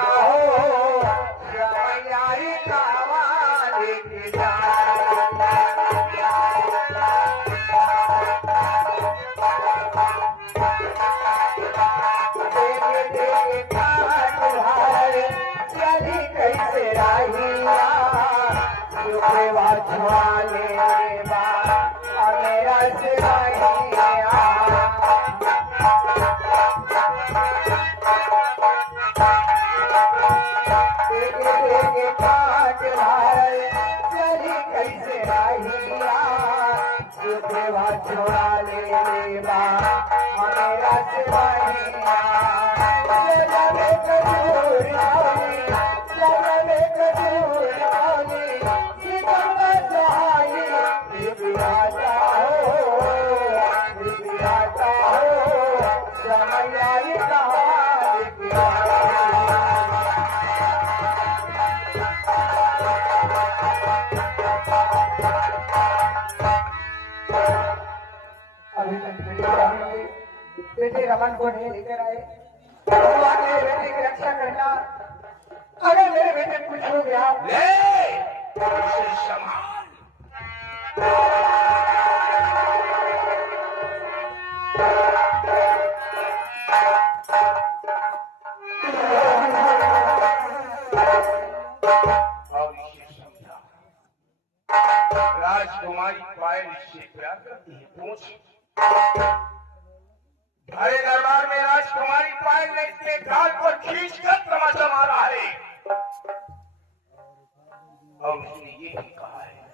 हो रमैयाई कावा लेके जा कैसे रहिया छुआले मेरा से काट चली कैसे रहिया छुआले मेरा से बेटे रमन को नहीं लेकर आए। भगवान मेरे बेटे की रक्षा करना। अगर मेरे बेटे कुछ हो गया राजकुमारी पायल इससे प्यार करती है। पूछ हरे दरबार में राजकुमारी पायल ने इसके गाल पर खींचकर तमाचा मारा है और उसने ये भी कहा है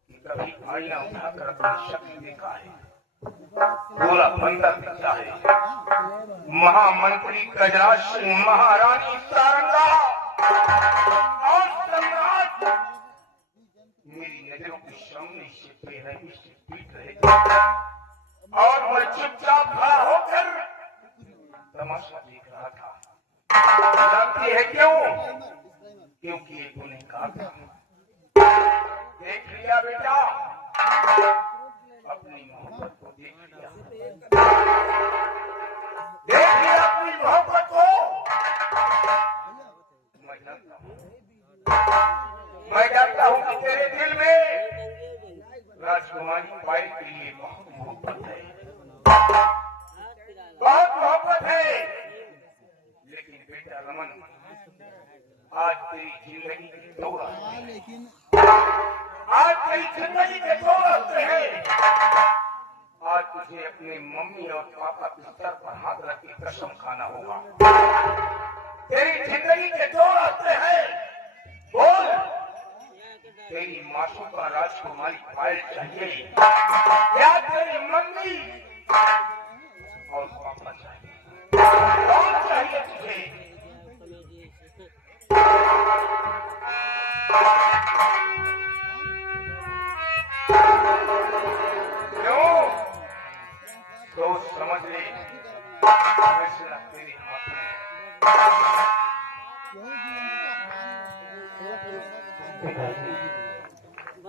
कि कभी आईना उठाकर अपनी शक्ल देखा है पूरा बंदर दिखता है। महामंत्री गजराज सिंह, महारानी सारंगा और सम्राट मेरी नजरों के सामने से बेरहमी से पीट रहे और मैं चुपचाप खड़ा होकर तमाशा देख रहा था। जानती है क्यों? क्योंकि ये गुनहगार था। देख लिया बेटा, अपनी मोहब्बत को देख लिया, देख लिया अपनी मोहब्बत को। मैं जानता हूं कि तेरे दिल में राजकुमारी पायल के लिए बहुत मोहब्बत है, बहुत मोहब्बत है। लेकिन बेटा रमन, आज तेरी जिंदगी के 2 रास्ते हैं। आज तेरी जिंदगी के 2 रास्ते हैं। आज तुझे अपने मम्मी और पापा के सर पर हाथ रख के कसम खाना होगा। तेरी जिंदगी के 2 रास्ते हैं। बोल, तेरी मासूका राजकुमारी पायल चाहिए या तेरी मम्मी और पापा चाहिए? कौन चाहिए तुझे? क्यों? तो समझ ले, फैसला तेरे हाथ में।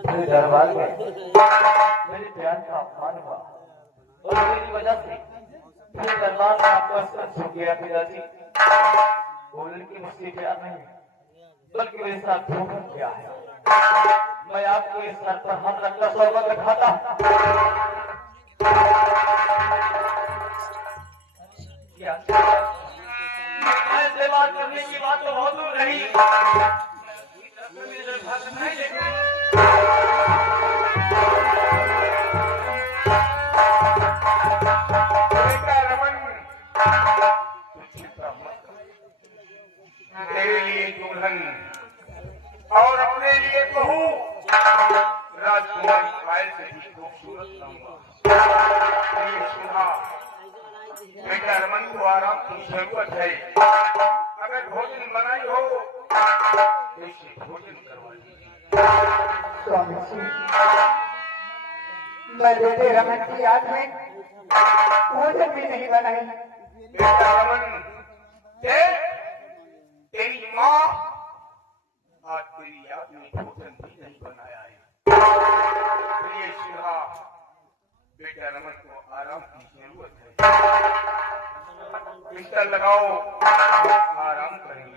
मेरे दरबार में मेरे प्यार का अपमान हुआ और मेरी वजह से मेरे दरबार में आपको असर हो गया। पिताजी, वो लड़की मुझसे प्यार नहीं बल्कि मेरे साथ धोखा किया है। मैं आपको इस सर पर हाथ रखकर सौगंध खाता। ऐसे बात करने की बात तो बहुत दूर रही। तेरे लिए दुल्हन और अपने लिए बहू राजकुमारी पायल से भी खूबसूरत लाऊंगा। बेटा रमन को आराम की जरूरत है। अगर भोजन बनाई हो तो इसे भोजन करवा दीजिए। स्वामी जी, मैं बेटे रमन की याद में भोजन भी नहीं बनाई। बेटा रमन, तेरी माँ आज तेरी याद में भोजन भी नहीं बनाया है। प्रिय सिंहा, बेटा रमन को आराम की जरूरत है। बिस्तर लगाओ, आराम करेंगे।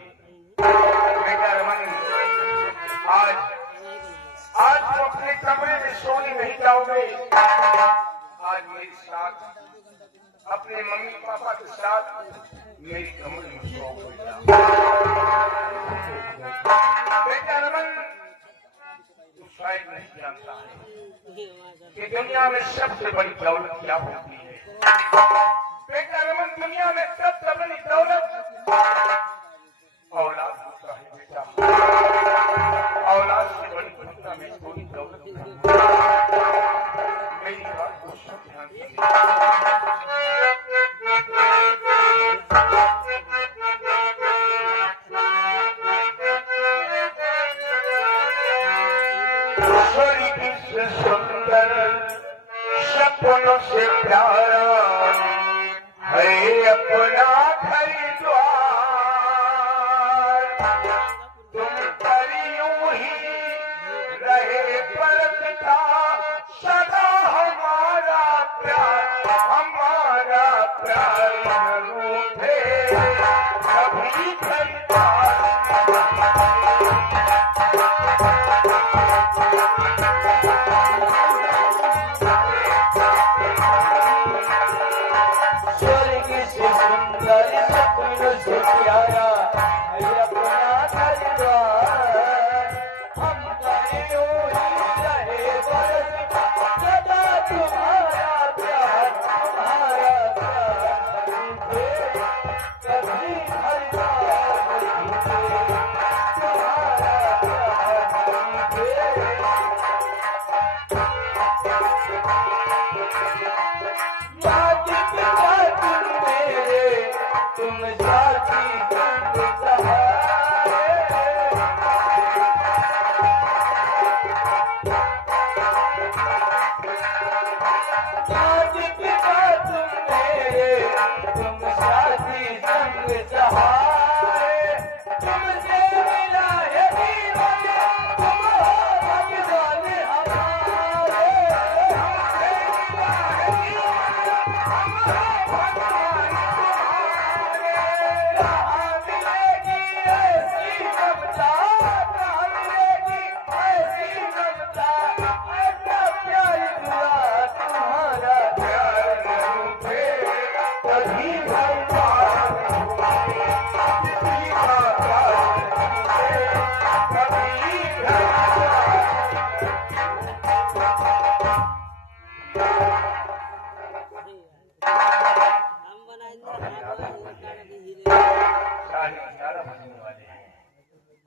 साथ मेरी कमर में सो गया। बेटा रमन, तू शायद नहीं जानता है कि दुनिया में सबसे बड़ी दौलत क्या होती है। बेटा रमन, दुनिया में सबसे बड़ी दौलत औलाद होता है। बेटा, औलाद से बड़ी दुनिया में कोई दौलत नहीं। मेरी बात को सब ध्यान से सुंदर सपनों से प्यारा है अपना घर द्वार। तुम पर यूं ही रहे बरसता सदा हमारा प्यार न रूठे कभी खरीदार।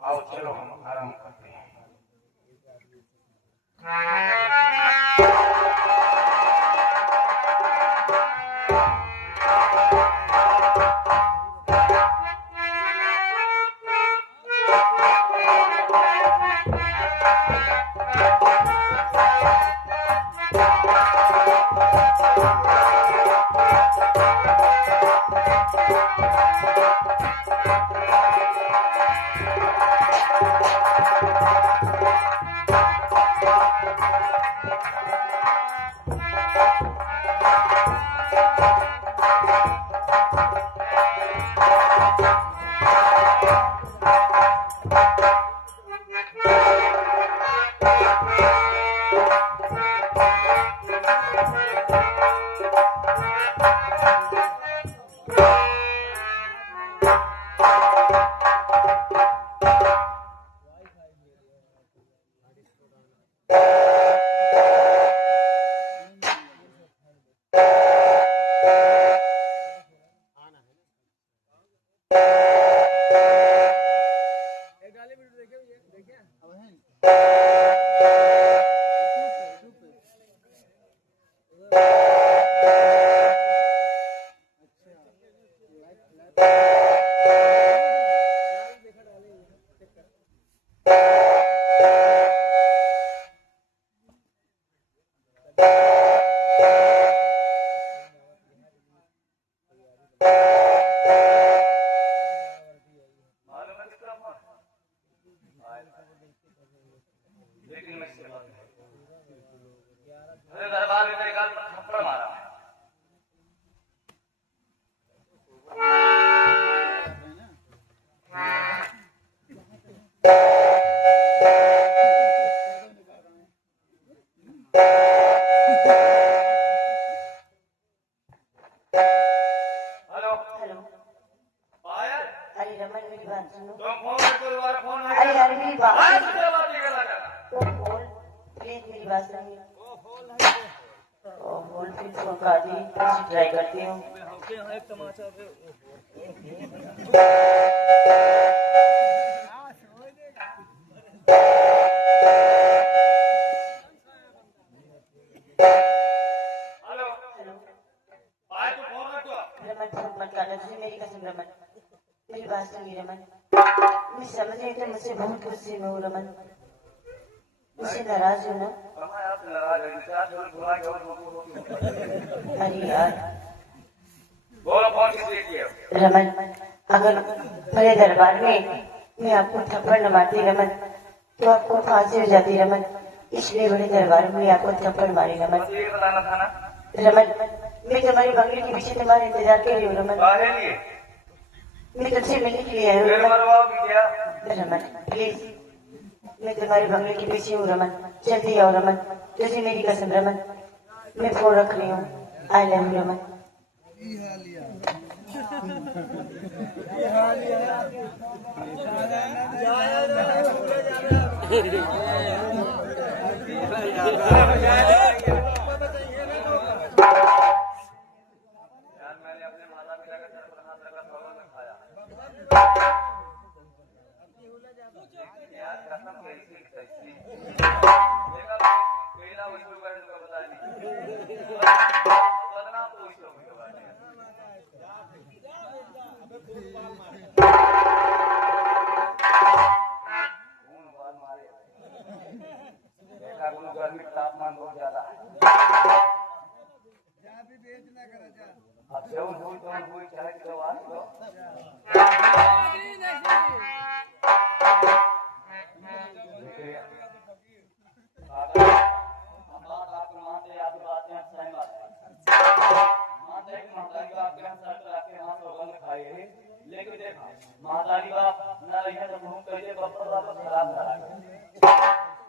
आओ चलो हम आराम करते हैं। सुनो। तो फोन में कोई बार फोन नहीं अरे यार मेरी बात आज क्या बात निकल लगा बोल, प्लीज मेरी बात सुनिए। बोल फिर फोन काट दी, फिर ट्राई करती हूँ। हेलो हेलो आज तो फोन रख दो रमन, फोन मत काटना, तुझे मेरी कसम रमन, मेरी बात सुनिए रमन। मैं समझ रही थी मुझसे बहुत गुस्से में हूँ रमन, मुझसे नाराज हो ना। कहाँ आप नाराज है चार जोड़ बुला के और अरे यार बोलो फोन किस लिए किया रमन, अगर बड़े दरबार में मैं आपको थप्पड़ न मारती रमन तो आपको फांसी हो जाती रमन, इसलिए बड़े दरबार में आपको थप्पड़ मारी रमन। बस ये बताना था ना रमन, मैं तुम्हारी बंगले के पीछे तुम्हारा इंतजार कर रही हूँ रमन, काहे लिए मैं तुमसे मिलने के लिए आई हूँ फिर रमन। मरवाओ कि क्या रमन प्लीज, मैं तुम्हारे बंगले के पीछे हूँ रमन, जल्दी आओ रमन, तुझे मेरी कसम रमन, मैं फोन रख रही हूँ। I love you Raman. यार मैंने अपने माता पिता का सर पर हाथ रखा सौगंध खाया यार कसम कैसी कैसी देखा पहला वही बारे में बता दी बदनाम तो इस लोगों के बारे में खून बार मारे देखा गुरु गर्मी तापमान बहुत ज्यादा है अब जो हुई तो हुई चाहे तो आज तो लेकिन देखा महादारी बाप न रहे तो मुंह कहिए बप्पा वापस खराब करा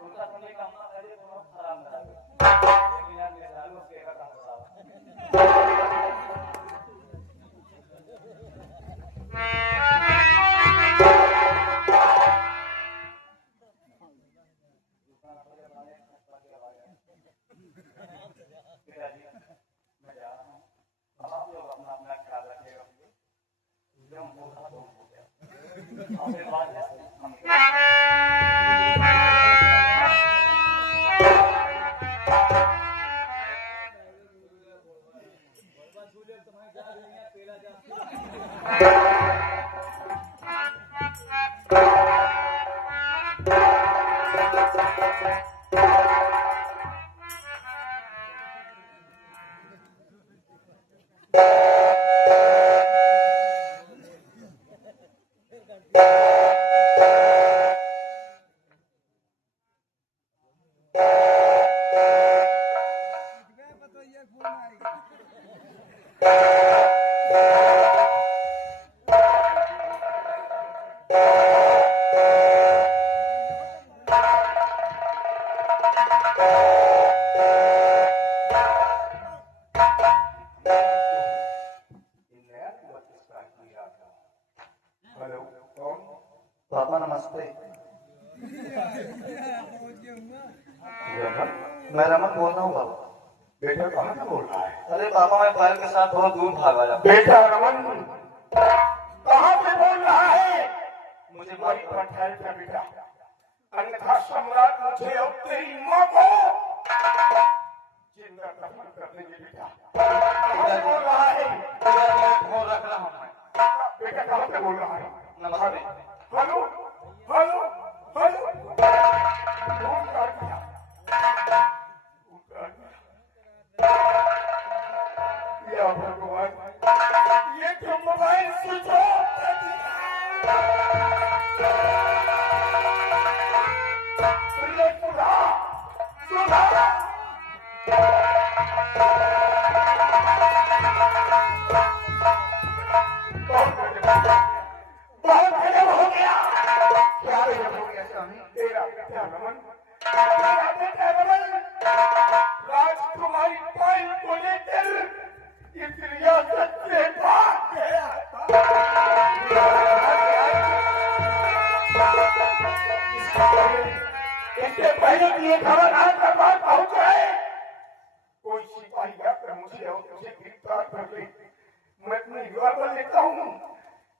उनका सुनने का हमला कहिए तो खराब करा लेकिन यार मेरे सालों के का काम खराब मैं जा रहा हूँ आप लोग अपना अपना ख्याल रखिएगा एकदम मोटा हो गया और फिर बाद में हम हेलो कौन पापा नमस्ते मैं रमन बोल रहा हूँ बाबा बेटा कहाँ से बोल रहा है अरे पापा मैं बैल के साथ बहुत दूर भागा जा बेटा रमन कहाँ से बोल रहा है मुझे मारी पंचायत का बेटा अन्यथा सम्राट मुझे और तेरी माँ को जिंदा दफन कर देंगे बेटा कहाँ से बोल रहा है फोन रख रहा हूँ बेटा कहाँ से बोल रहा है नमस्ते हेलो हेलो हेलो फोन काट दिया या भगवान ये क्यों मोबाइल स्विच ऑफ कर दिया सुधा सुधा बहुत गजब हो गया क्या गजब हो गया स्वामी तेरा बेटा रमन राजकुमारी पाइन को लेकर इस रियासत से भाग गया था इससे पहले कि ये खबर आज तक बात पहुंच जाए, कोई सिपाही आकर मुझे और तुझे गिरफ्तार कर ले, मैं अपनी विवाह कर लेता हूँ।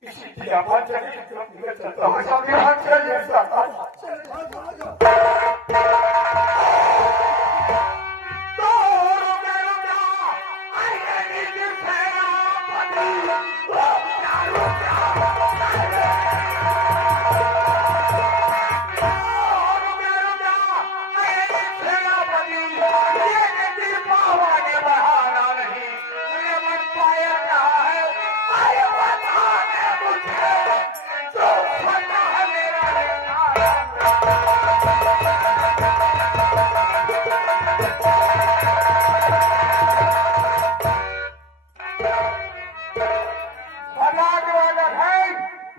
इसी बियाबान चले की तरफ निकल चलता हूँ।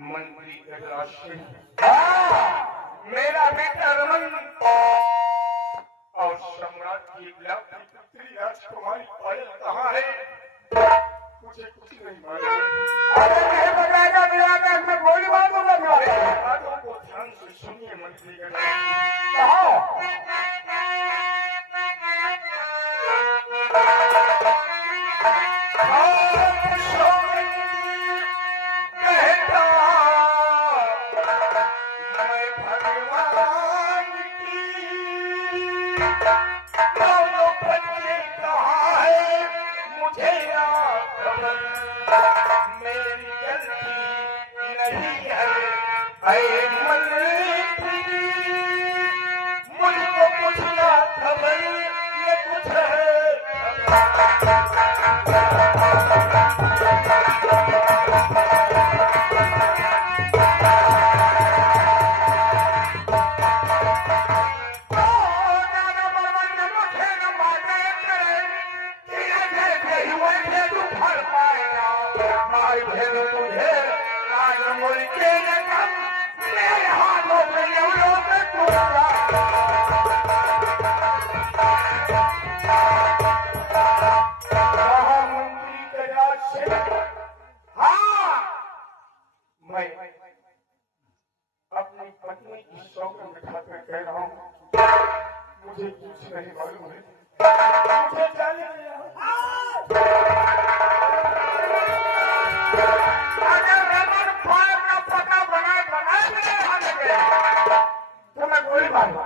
मंत्री मेरा बेटा रमन और सम्राट की इकलौती पुत्री राजकुमारी पायल कहाँ है? मुझे कुछ नहीं मालूम। अरे नहीं बताएगा मेरा मैं गोली मार दूंगा। बातों को ध्यान से सुनिए मंत्री कहो। अपनी पत्नी की शौकत उठाकर कह रहा हूँ, मुझे कुछ नहीं मालूम है। मुझे जाने अगर रमन फायर का पता बनाए तो मैं गोली मारूंगा।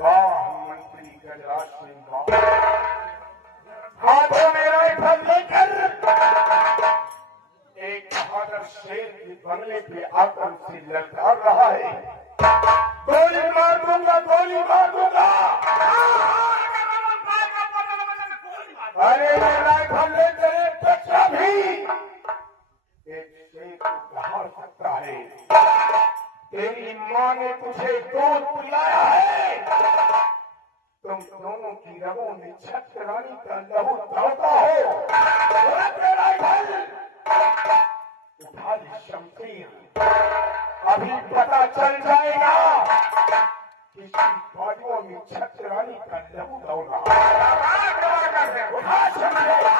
वाह मंत्री गजराज सिंह वाह, हाथों में राइफल लेकर एक बहादुर शेर के बंगले पे आकर उसे ललकार रहा है। गोली मार दूंगा, गोली मार दूंगा। अरे ये राइफल लेकर एक बच्चा भी एक शेर को दहाड़ सकता है। तेरी माँ ने तुझे दूध पिलाया है, तुम दोनों की रगों में छतरानी का लहू दौड़ता हो। उठा ली शमशीर, अभी पता चल जाएगा किसी बाजुओं में छतरानी का लहू दौड़ा। उठा शमशीर।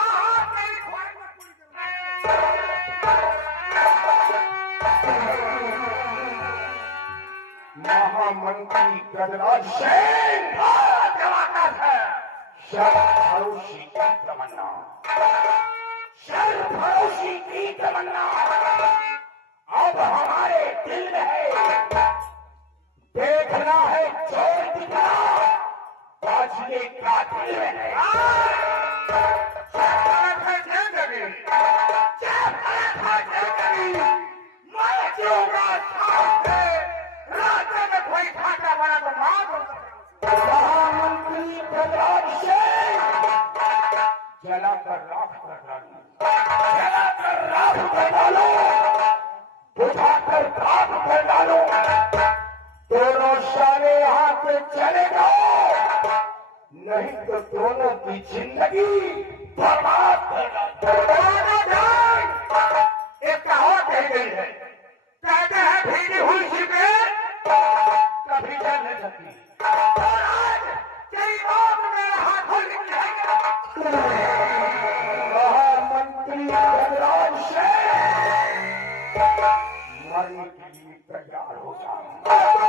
महामंत्री गजराज सिंह शर्फरोशी की तमन्ना, शर्फरोशी की तमन्ना अब हमारे दिल में है। देखना है चोर दिखना, आज ये कातिल में है। महामंत्री गजराज सिंह जलाकर राख कर डालो, जलाकर राख कर डालो, बुझाकर खाक कर डालो। दोनों साले यहाँ पे चले जाओ, नहीं तो दोनों की जिंदगी बर्बाद कर डालो। एक कहावत कही गई है, कहते हैं भीगी हुई शिकें कभी जल नहीं सकती। और आज तेरी मौत मेरे हाथों निकली है। महामंत्री गजराज सिंह मरने के लिए लिए तैयार हो जा।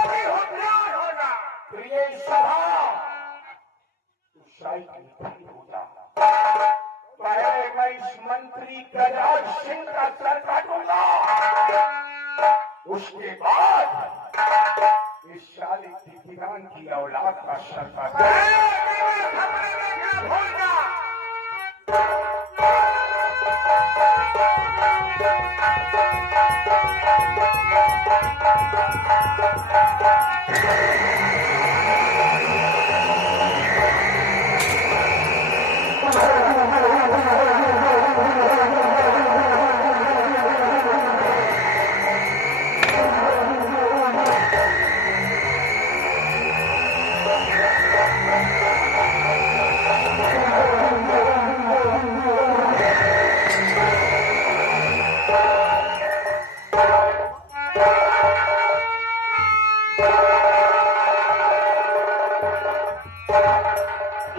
तैयार होगा प्रिय सभा, तू शाही के लिए खड़ी हो जा। पहले मैं इस मंत्री गजराज सिंह का सर काटूंगा, उसके बाद इस शाली दीवान की औलाद का सर काटूंगा।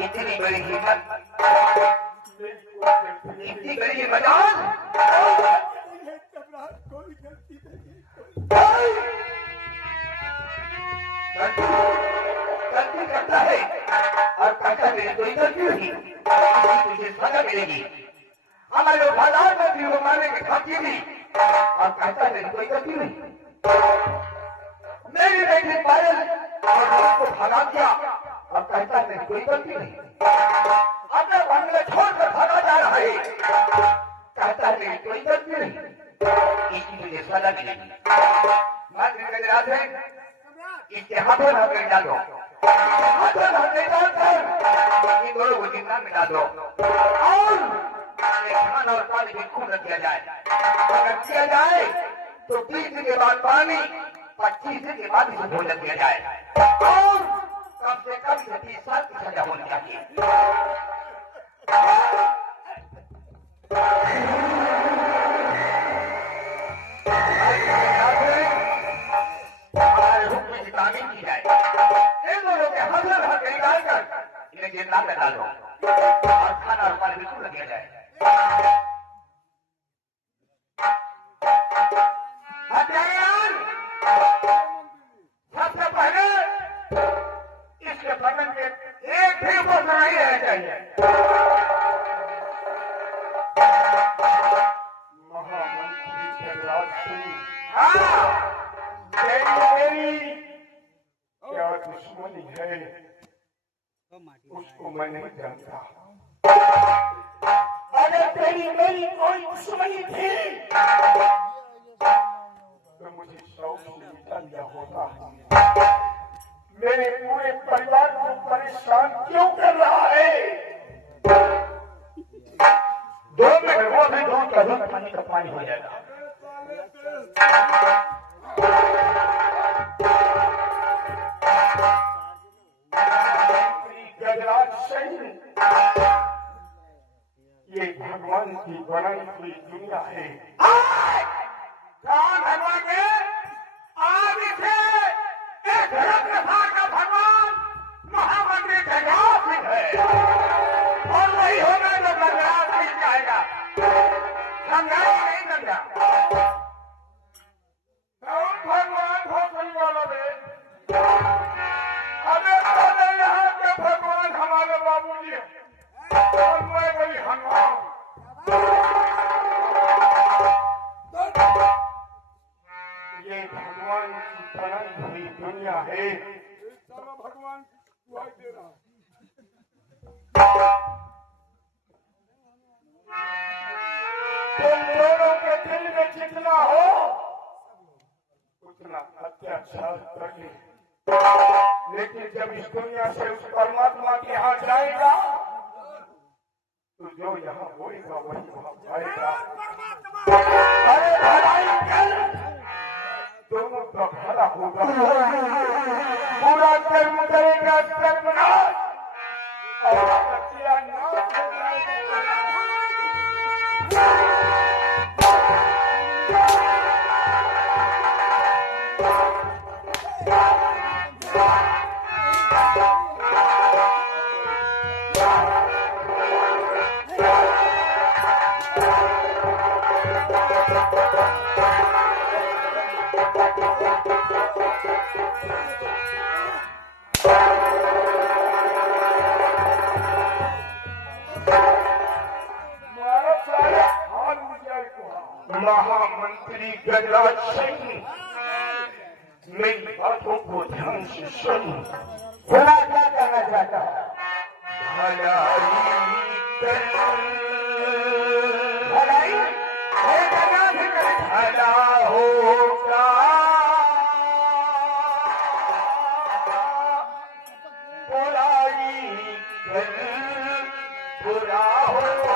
इतनी बड़ी हिम्मत, इतनी बड़ी मजाल, गलती करता है और कहता मेरी कोई गलती नहीं, तुझे सजा मिलेगी। हमारे बाजार में भी वो मारने की खाती थी और कहता मेरी कोई गलती नहीं। मेरी बेटी पायल और उसको भगा दिया और कहता है मेरी कोई गलती नहीं। अपने बंगले छोड़कर भागा जा रहा है, कहता है मेरी कोई गलती नहीं, इसकी मुझे सजा मिलेगी। मंत्री गजराज है, इसके हाथों में हमें डालो, हाथों में हमें डालकर इन दोनों को जिंदा मिला दो और खान और पानी भी खूब न किया जाए। अगर किया जाए तो 20 दिन के बाद पानी, 25 दिन के बाद इसे भोजन किया जाए और कम से कम 30 साल की सजा होनी चाहिए। हमारे हुक्म की तामील की जाए। इन दोनों के हाथ निकालकर इन्हें जिंदा में डालो और खाना और पानी बिल्कुल न दिया जाए। सबसे पहले इसके बदन में एक भी ऊपर नहीं रहना चाहिए। महामंत्री गजराज सिंह, हाँ, मेरी क्या दुश्मनी है उसको मैं नहीं जानता। अगर तेरी मेरी कोई दुश्मनी थी तो मुझे शौक से मिटा दिया होता। मेरे पूरे परिवार को परेशान क्यों कर रहा है? 2 मिनट वो भी दूध का दूध, पानी का पानी हो जाएगा। गजराज सिंह, ये भगवान की बनाई हुई दुनिया है। कौन भगवान है? आज इसे एक रत्नसार का भगवान महामंत्री गजराज सिंह है और वही होगा जो गजराज सिंह जाएगा। समझा नहीं समझा? कौन भगवान हो कोई वाला में? अरे पहले यहाँ के भगवान हमारे बाबूजी हैं और मैं वही हनुमान। ये भगवान की बनाई हुई दुनिया है। भगवान दे रहा तुम दोनों के दिल में जितना हो उतना अत्याचार कर ले, लेकिन जब इस दुनिया से उस परमात्मा के यहाँ जाएगा तो जो यहाँ होएगा वही वहाँ पाएगा। अरे भलाई कर, दोनों का भला होगा। पूरा कर्म करेगा सर्वनाश और सत्यानाश हो जाएगा। महामंत्री गजराज सिंह मेरी बातों को ध्यान से सुन। सुना क्या कहना चाहता है? भलाई भला होगा बुराई कर बुरा होगा।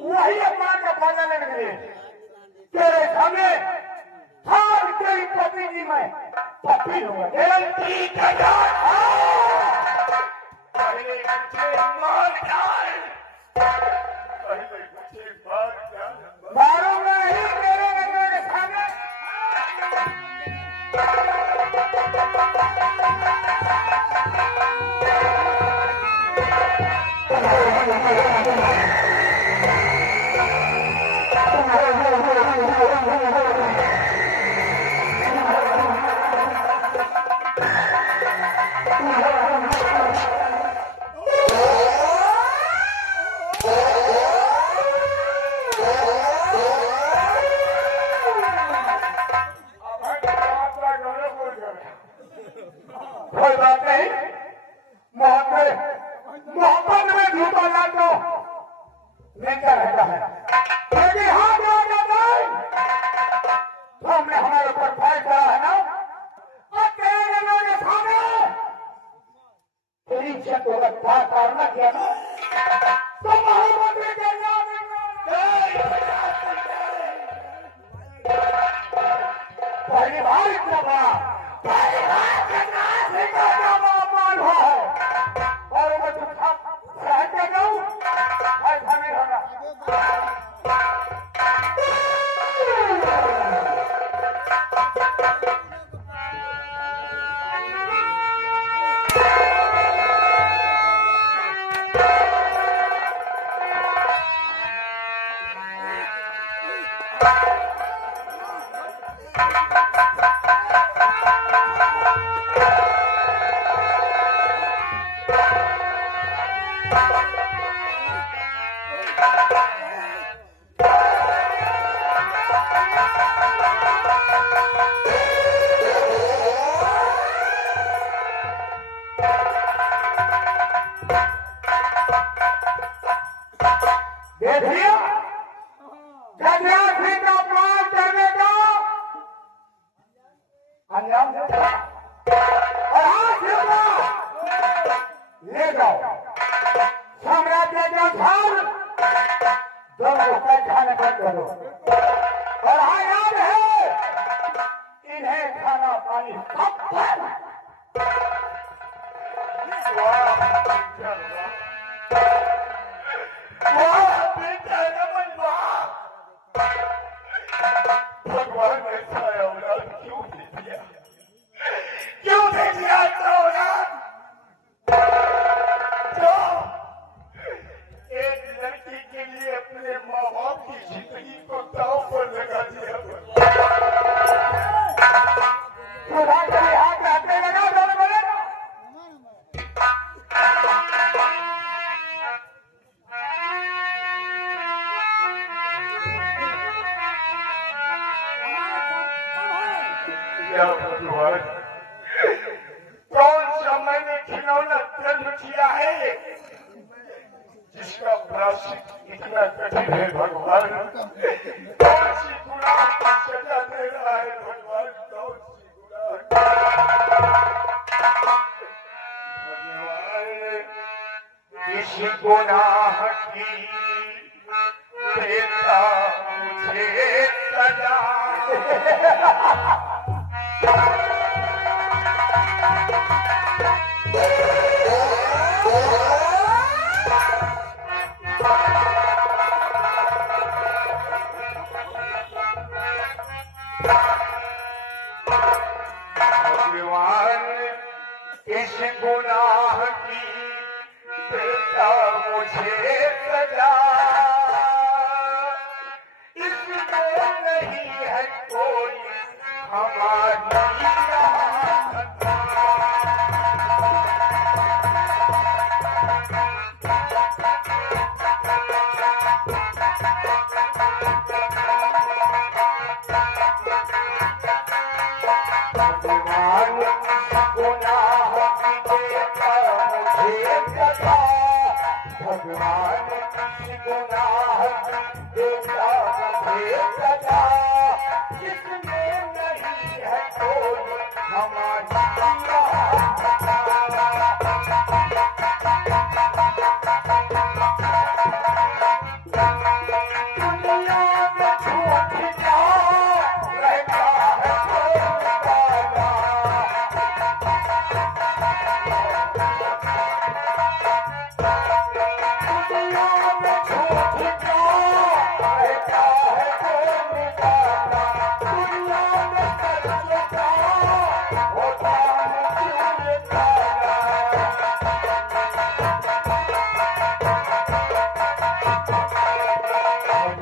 वही अपमान का फायदा लेने के लिए तेरे सामने हर तेरी पत्नी जी मैं पत्नी हूँ। पहले मुझे मार डाल, पहले मुझे मार डाल। मारूंगा ही तेरे नजर के सामने। कोई बात नहीं, मोहब्बत में झूठा लाल तो लेकर रहता है, लेकिन हाँ नहीं, तुमने हमारे ऊपर फायर करा है ना, और तेरे मेरे सामने तेरी इज्जत को अगर पार ना किया ना, तो मोहब्बत में गिरना पहली बार इतना बड़ा, पहली बार कितना मान हुआ है, और मैं तुझा सहन कर जाऊं, ऐसा नहीं होगा। देखिए, गजराज सिंह का अपमान करने का अंजाम दे दिया, और आज ले जाओ साम्राज्य का झाल, दोनों को खाने बंद करो, और हाँ याद है, इन्हें खाना पानी सब भगवान ने साया औलाद क्यों दे दिया, क्यों दे दिया इतना औलाद, जो एक लड़की के लिए अपने माँ बाप की जिंदगी को दांव पर लगा दिया। खुदा के लिए हाथ रखने लगा, दोनों बोले ना, भगवान कौन सा मैंने खिलौना जन्म किया है जिसका प्रायश्चित इतना कठिन है भगवान, कौन सी गुनाह की सजा दे रहा है भगवान, कौन सी भगवान इस गुनाह की देता मुझे सजा। भगवान इस गुनाह की देता मुझे सजा, इसमें नहीं है कोई हमारी भगवान गुनाह देता मुझे सजा, इसमें नहीं है कोई हमारी दुनिया में छूट जा रहता है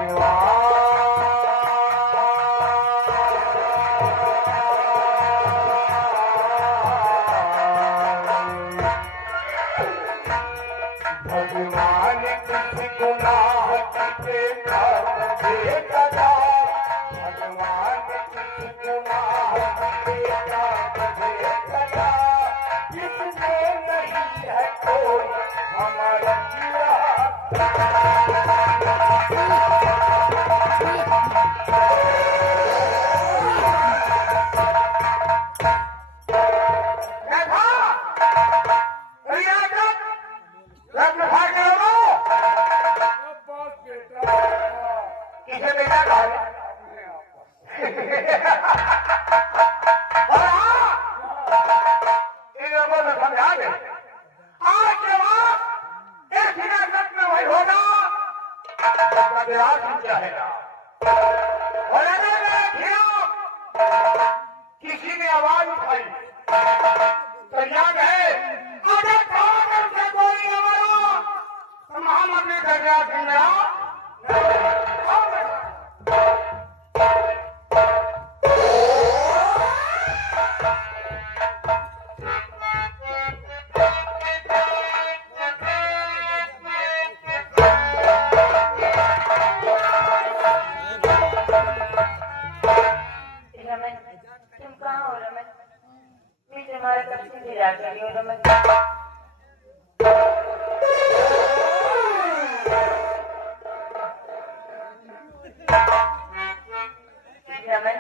भगवान गुनाह के मुझे सजा, भगवान की गुनाह के मुझे सजा, इसमें नहीं है कोई हमारा किसे बेटा कहा इन लोगों ने समझा दे आज जवाब एक हिरासत में वही होगा चाहेगा और अगर किसी ने आवाज उठाई तो याद है अगर से कोई हमारा तो हम अपने दरिया किनारा तुम कहाँ हो रमन? मैं तुम्हारे कब से इंतजार कर रही हूँ रमन। रमन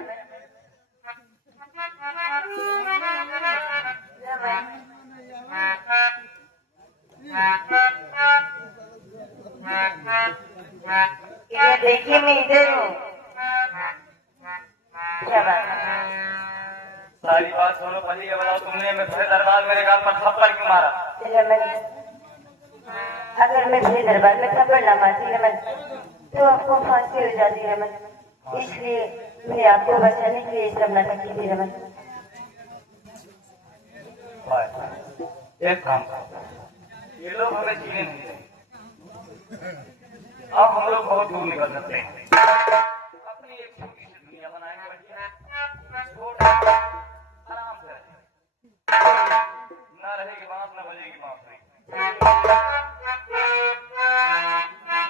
इधर देखिए, मैं इधर हूँ। क्या बात है? सारी बात सुनो पति के बताओ, तुमने मैं भरे दरबार मेरे गाल पर थप्पड़ क्यों मारा? रमन, अगर मैं भरे दरबार में थप्पड़ ना मारती रमन तो आपको फांसी हो जाती रमन, इसलिए मैं आपको बचाने के लिए इस सब नाटक की थी रमन। एक काम करो, ये लोग हमें जीने नहीं देंगे। अब हम लोग बहुत दूर निकल सकते हैं।